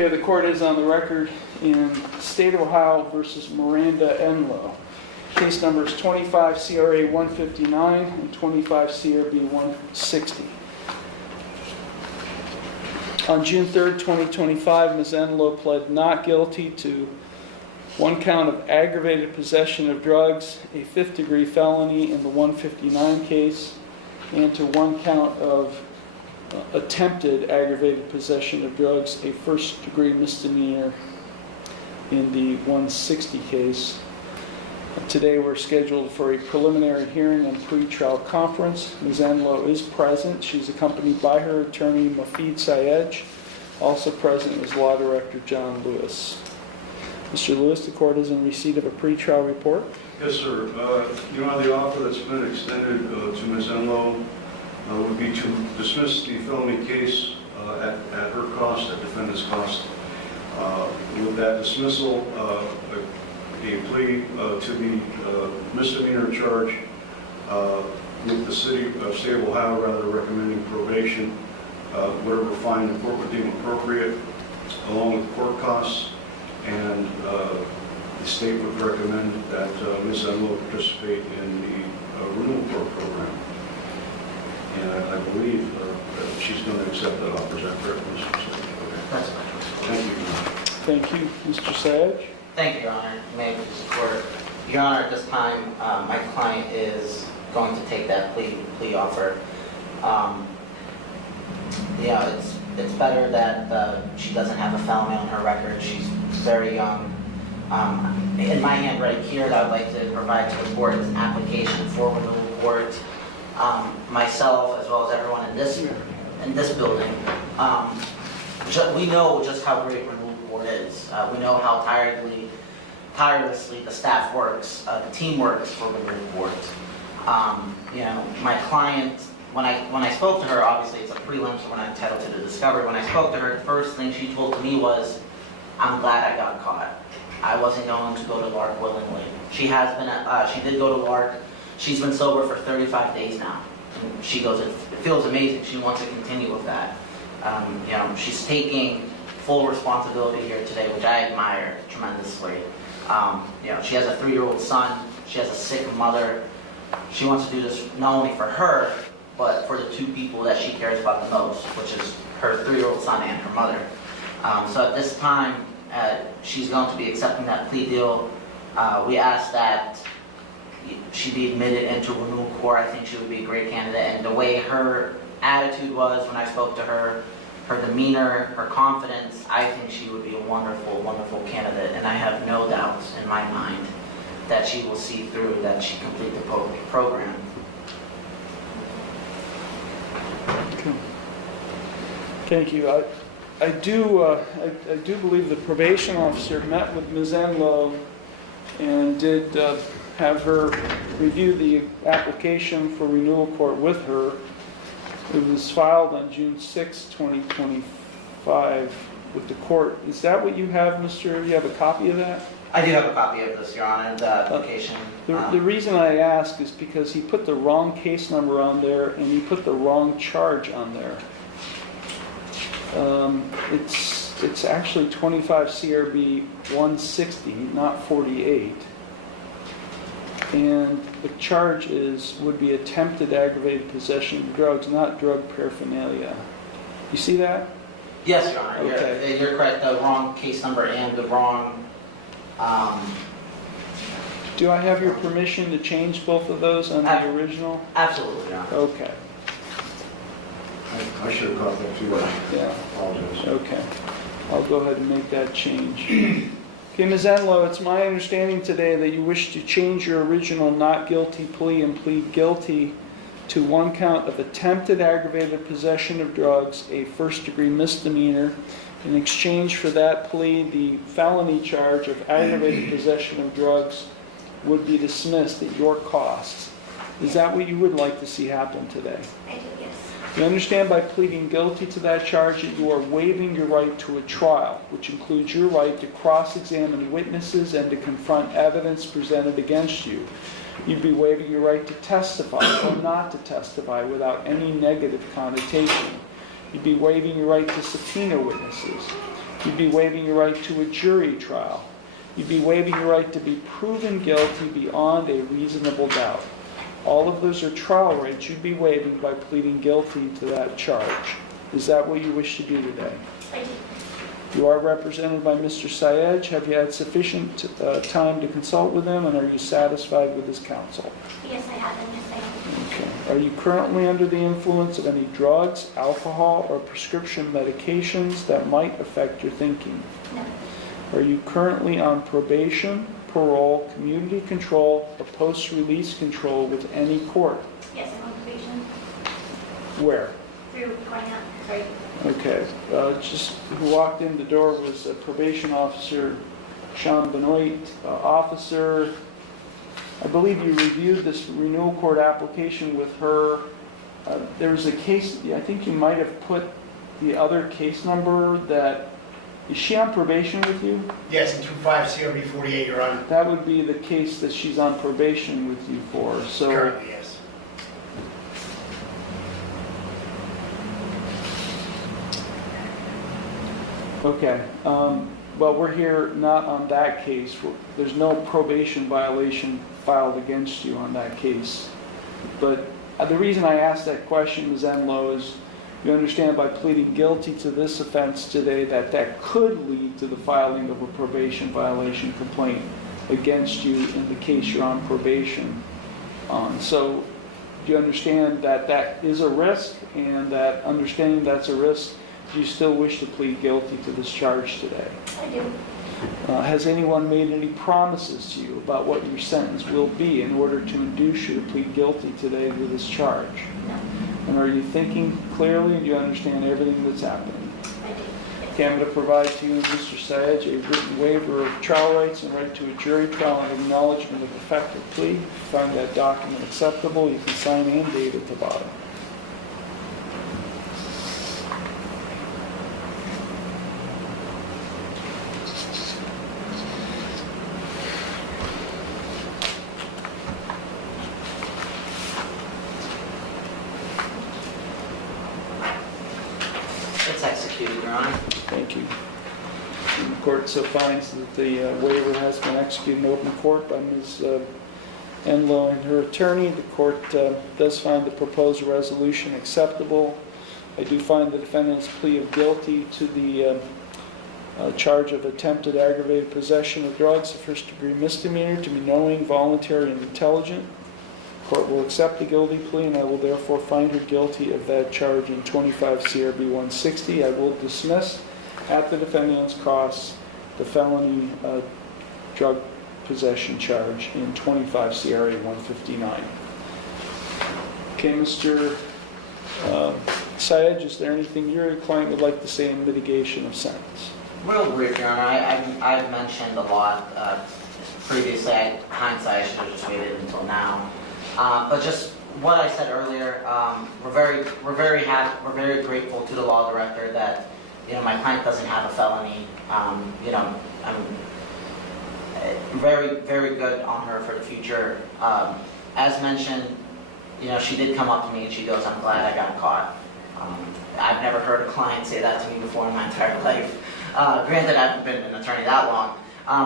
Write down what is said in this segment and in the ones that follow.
Okay, the court is on the record in State of Ohio versus Miranda Enloe. Case numbers 25 CRA 159 and 25 CRB 160. On June 3rd, 2025, Ms. Enloe pled not guilty to one count of aggravated possession of drugs, a fifth-degree felony in the 159 case, and to one count of attempted aggravated possession of drugs, a first-degree misdemeanor in the 160 case. Today we're scheduled for a preliminary hearing and pre-trial conference. Ms. Enloe is present. She's accompanied by her attorney, Mafid Sayed. Also present is Law Director John Lewis. Mr. Lewis, the court is in receipt of a pre-trial report. Yes, sir. Your Honor, the offer that's been extended to Ms. Enloe would be to dismiss the felony case at her cost, at defendant's cost. With that dismissal, a plea to the misdemeanor charge with the State of Ohio rather recommending probation, whatever fine the court would deem appropriate, along with court costs, and the state would recommend that Ms. Enloe participate in the renewal court program. And I believe that she's going to accept that offer. Is that correct, Mr. Sayed? Okay. That's fine. Thank you. Thank you. Mr. Sayed? Thank you, Your Honor. May I support? Your Honor, at this time, my client is going to take that plea offer. It's better that she doesn't have a felony on her record. She's very young. In my hand right here, that I'd like to provide to the court is an application for renewal court. Myself, as well as everyone in this building, we know just how great renewal court is. We know how tirelessly the staff works, the team works for renewal court. My client, when I spoke to her, obviously it's a prelim, so we're not entitled to the discovery. When I spoke to her, the first thing she told to me was, "I'm glad I got caught. I wasn't going to go to LARC willingly." She did go to LARC. She's been sober for 35 days now. And she goes, it feels amazing. She wants to continue with that. She's taking full responsibility here today, which I admire tremendously. She has a 3-year-old son. She has a sick mother. She wants to do this not only for her, but for the two people that she cares about the most, which is her 3-year-old son and her mother. So at this time, she's going to be accepting that plea deal. We asked that she be admitted into renewal court. I think she would be a great candidate. And the way her attitude was when I spoke to her, her demeanor, her confidence, I think she would be a wonderful, wonderful candidate. And I have no doubts in my mind that she will see through, that she complete the program. Okay. Thank you. I do believe the probation officer met with Ms. Enloe and did have her review the application for renewal court with her. It was filed on June 6, 2025 with the court. Is that what you have, Mr.? You have a copy of that? I do have a copy of this, Your Honor, the application. The reason I ask is because he put the wrong case number on there and he put the wrong charge on there. It's actually 25 CRB 160, not 48. And the charge would be attempted aggravated possession of drugs, not drug paraphernalia. You see that? Yes, Your Honor. Okay. You're correct. The wrong case number and the wrong... Do I have your permission to change both of those on the original? Absolutely, Your Honor. Okay. I should have caught that too. Yeah. Apologize. Okay. I'll go ahead and make that change. Okay, Ms. Enloe, it's my understanding today that you wish to change your original not guilty plea and plead guilty to one count of attempted aggravated possession of drugs, a first-degree misdemeanor. In exchange for that plea, the felony charge of aggravated possession of drugs would be dismissed at your cost. Is that what you would like to see happen today? I do, yes. You understand by pleading guilty to that charge that you are waiving your right to a trial, which includes your right to cross-examine witnesses and to confront evidence presented against you. You'd be waiving your right to testify or not to testify without any negative connotation. You'd be waiving your right to subpoena witnesses. You'd be waiving your right to a jury trial. You'd be waiving your right to be proven guilty beyond a reasonable doubt. All of those are trial rights you'd be waiving by pleading guilty to that charge. Is that what you wish to do today? I do. You are represented by Mr. Syed. Have you had sufficient time to consult with him, and are you satisfied with his counsel? Yes, I have, and yes, I am. Okay. Are you currently under the influence of any drugs, alcohol, or prescription medications that might affect your thinking? No. Are you currently on probation, parole, community control, or post-release control with any court? Yes, I'm on probation. Where? Through going out, sorry. Okay. Just who walked in the door was probation officer Sean Benoit. Officer, I believe you reviewed this renewal court application with her. There was a case, I think you might have put the other case number that, is she on probation with you? Yes, in 25 CRB 48, Your Honor. That would be the case that she's on probation with you for. So Currently, yes. okay. Well, we're here not on that case. There's no probation violation filed against you on that case. But the reason I asked that question, Ms. Enlow, is you understand by pleading guilty to this offense today that could lead to the filing of a probation violation complaint against you in the case you're on probation on. So do you understand that is a risk, and that understanding that's a risk, do you still wish to plead guilty to this charge today? I do. Has anyone made any promises to you about what your sentence will be in order to induce you to plead guilty today to this charge? No. And are you thinking clearly, and do you understand everything that's happening? I do. Yes. Okay, I'm going to provide to you, Mr. Syed, a written waiver of trial rights and right to a jury trial and acknowledgement of effective plea. If you find that document acceptable, you can sign and date at the bottom. It's executed, Your Honor. Thank you. And the court so finds that the waiver has been executed in open court by Ms. Enlow and her attorney. The court does find the proposed resolution acceptable. I do find the defendant's plea of guilty to the charge of attempted aggravated possession of drugs, a first-degree misdemeanor, to be knowing, voluntary, and intelligent. The court will accept the guilty plea, and I will therefore find her guilty of that charge in 25 CRB 160. I will dismiss at the defendant's cost the felony drug possession charge in 25 CRA 159. Okay, Mr. Syed, is there anything your client would like to say in mitigation of sentence? Real brief, Your Honor. I've mentioned a lot previously. Hindsight, I should have just waited until now. But just what I said earlier, we're very happy, we're very grateful to the law director that my client doesn't have a felony. I'm very good on her for the future. As mentioned, she did come up to me and she goes, "I'm glad I got caught." I've never heard a client say that to me before in my entire life. Granted, I haven't been an attorney that long,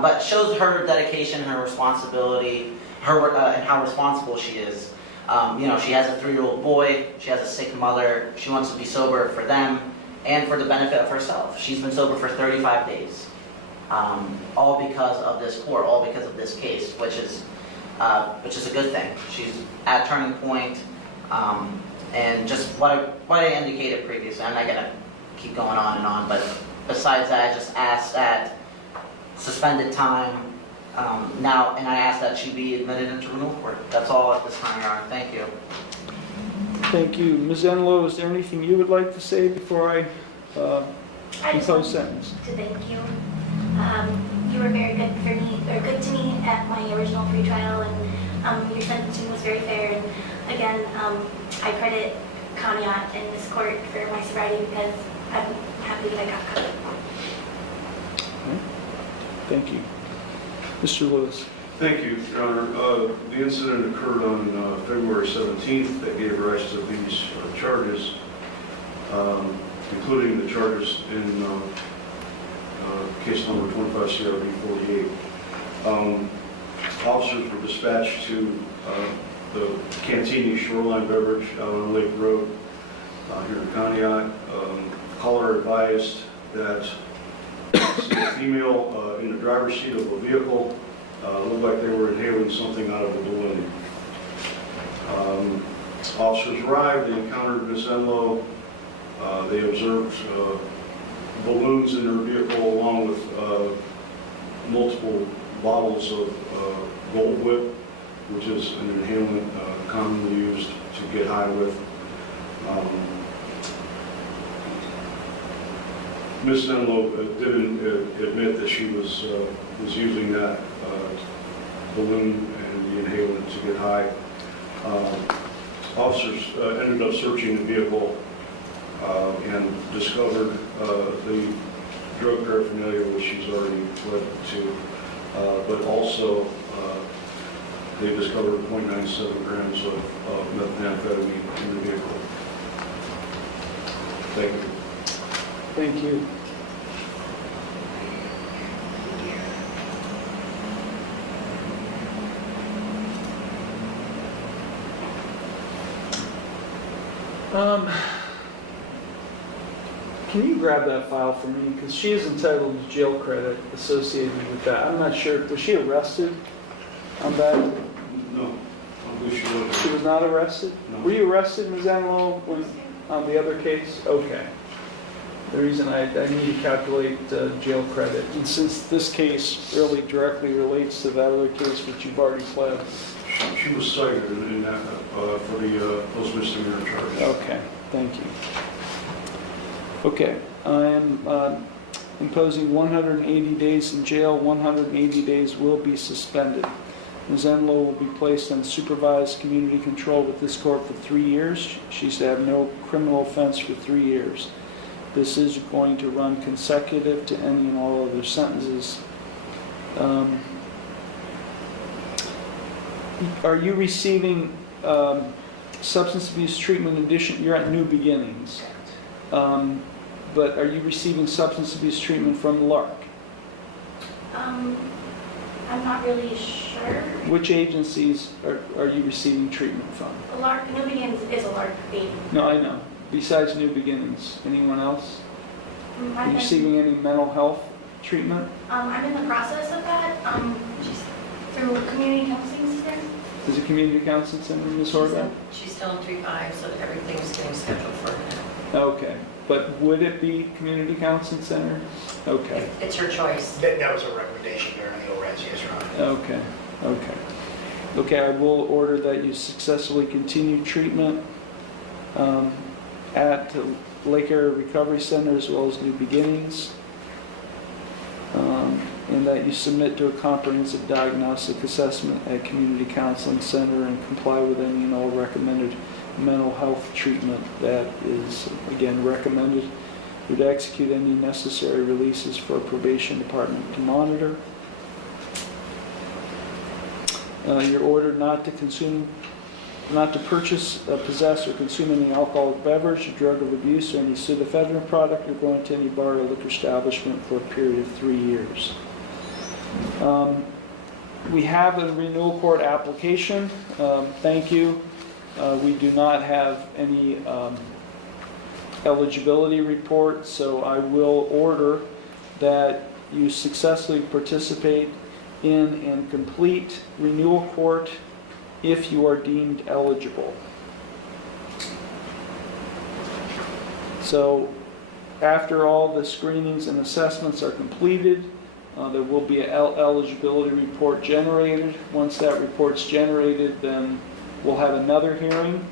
but it shows her dedication, her responsibility, and how responsible she is. She has a 3-year-old boy, she has a sick mother, she wants to be sober for them and for the benefit of herself. She's been sober for 35 days, all because of this court, all because of this case, which is a good thing. She's at turning point, and just what I indicated previously. I'm not going to keep going on, but besides that, I just asked that suspended time now, and I ask that she be admitted into renewal court. That's all at this time, Your Honor. Thank you. Thank you. Ms. Enlow, is there anything you would like to say before I I just impose want sentence? to thank you. You were very good for me, or good to me at my original pretrial, and your sentencing was very fair. And again, I credit Kanyat and this court for my sobriety because I'm happy that I got caught. Thank you. Mr. Lewis. Thank you, Your Honor. The incident occurred on February 17th that gave rise to these charges, including the charges in case number 25 CRB 48. Officers were dispatched to the Cantini Shoreline Beverage out on Lake Road here in Conneaut. Caller advised that a female in the driver's seat of a vehicle looked like they were inhaling something out of a balloon. Officers arrived, they encountered Ms. Enlow. They observed balloons in her vehicle along with multiple bottles of Gold Whip, which is an inhalant commonly used to get high with. Ms. Enlow didn't admit that she was using that balloon and the inhalant to get high. Officers ended up searching the vehicle and discovered the drug paraphernalia, which she's already pled to, but also they discovered 0.97 grams of methamphetamine in the vehicle. Thank you. Thank you. Can you grab that file for me? Because she is entitled to jail credit associated with that. I'm not sure. Was she arrested on that? No, I believe she was. She was not arrested? No. Were you arrested, Ms. Enlow, on the other case? Okay. The reason I need to calculate jail credit, and since this case really directly relates to that other case which you've already pled. She was cited in that for the post misdemeanor charge. Okay, thank you. Okay, I am imposing 180 days in jail. 180 days will be suspended. Ms. Enlow will be placed on supervised community control with this court for 3 years. She's to have no criminal offense for 3 years. This is going to run consecutive to any and all other sentences. Are you receiving substance abuse treatment in addition? You're at New Beginnings. But are you receiving substance abuse treatment from LARC? I'm not really sure. Which agencies are you receiving treatment from? LARC, New Beginnings is a LARC baby. No, I know. Besides New Beginnings, anyone else? Are you I'm receiving any mental health treatment? in the process of that, just through community counseling center. Is it community counseling center, Ms. Horvath? She's still in 3-5, so everything's getting scheduled for her now. Okay. But would it be community counseling center? Okay. It's her choice. That was a recommendation during the ORADs, yes, Your Honor. Okay. Okay. Okay, I will order that you successfully continue treatment at Lake Area Recovery Center as well as New Beginnings, and that you submit to a comprehensive diagnostic assessment at Community Counseling Center and comply with any and all recommended mental health treatment that is, again, recommended. Would execute any necessary releases for a probation department to monitor. You're ordered not to purchase, possess, or consume any alcoholic beverage, a drug of abuse, or any pseudoephedrine product, or go into any bar or liquor establishment for a period of 3 years. We have a renewal court application. Thank you. We do not have any eligibility report, so I will order that you successfully participate in and complete renewal court if you are deemed eligible. So after all the screenings and assessments are completed, there will be an eligibility report generated. Once that report's generated, then we'll have another hearing.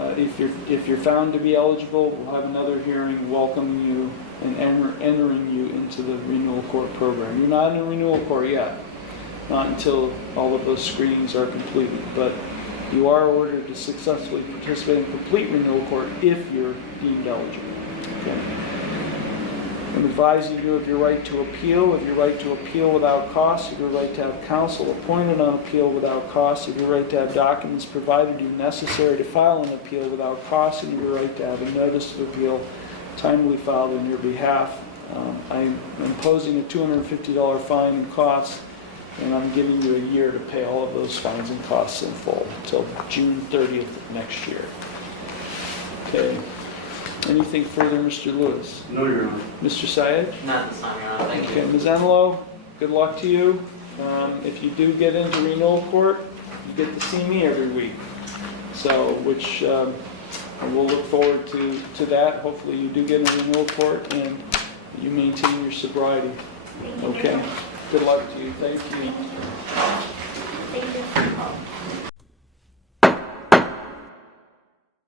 If you're found to be eligible, we'll have another hearing welcoming you and entering you into the renewal court program. You're not in a renewal court yet, not until all of those screenings are completed, but you are ordered to successfully participate in complete renewal court if you're deemed eligible. Okay. I'm advising you of your right to appeal, of your right to appeal without cost, of your right to have counsel appointed on appeal without cost, of your right to have documents provided you necessary to file an appeal without cost, and of your right to have a notice of appeal timely filed on your behalf. I'm imposing a $250 fine and costs, and I'm giving you a year to pay all of those fines and costs in full until June 30th of next year. Okay. Anything further, Mr. Lewis? No, Your Honor. Mr. Syed? Not this time, Your Honor, thank you. Okay, Ms. Enlow, good luck to you. If you do get into renewal court, you get to see me every week. So, which we'll look forward to that. Hopefully you do get in renewal court and you maintain your sobriety. Thank you very Okay. much. Good luck to you. Thank you. Thank you.